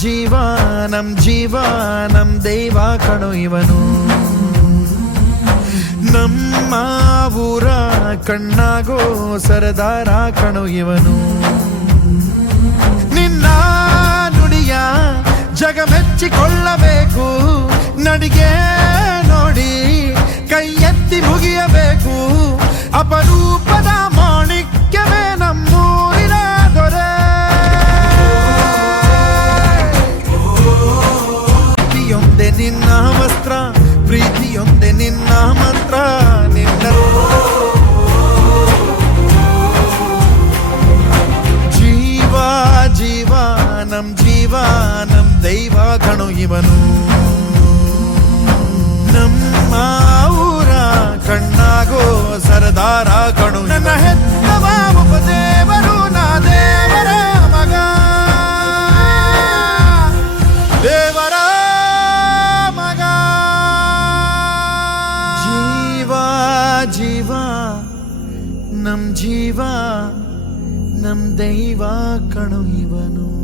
ಜೀವ ನಮ್ ದೈವ ಕಣೋ ಇವನು. ನಮ್ಮ ಊರ ಕಣ್ಣಾಗೋ ಸರದಾರ ಕಣೋ ಇವನು. ನಿನ್ನ ನುಡಿಯ ಜಗ ಮೆಚ್ಚಿಕೊಳ್ಳಬೇಕು, ನಡಿಗೆ ನೋಡಿ ಕೈ ಎತ್ತಿ ಮುಗಿಯಬೇಕು. ಅಪರೂಪದ ಮಾಣಿಕ್ಯವೇ ನಮ್ಮೂರಿನ ದೊರೆ. ಪ್ರೀತಿಯೊಂದೆ ನಿನ್ನ ವಸ್ತ್ರ, ಪ್ರೀತಿಯೊಂದೆ ನಿನ್ನ ಮಂತ್ರ. ನಿನ್ನ ಜೀವ ನಮ್ ದೈವ ಕಣೋ ಇವನು. ನಮ್ಮ ಊರ ಕಣ್ಣಾಗೋ ಸರದಾರ ಕಣೋ. ನನ್ನ ಹೆತ್ತವ ಉಪದೇವರು, ನಾ ದೇವರ ಮಗ, ದೇವರ ಮಗ. ಜೀವ ನಮ್ ದೈವ ಕಣೋ ಇವನು.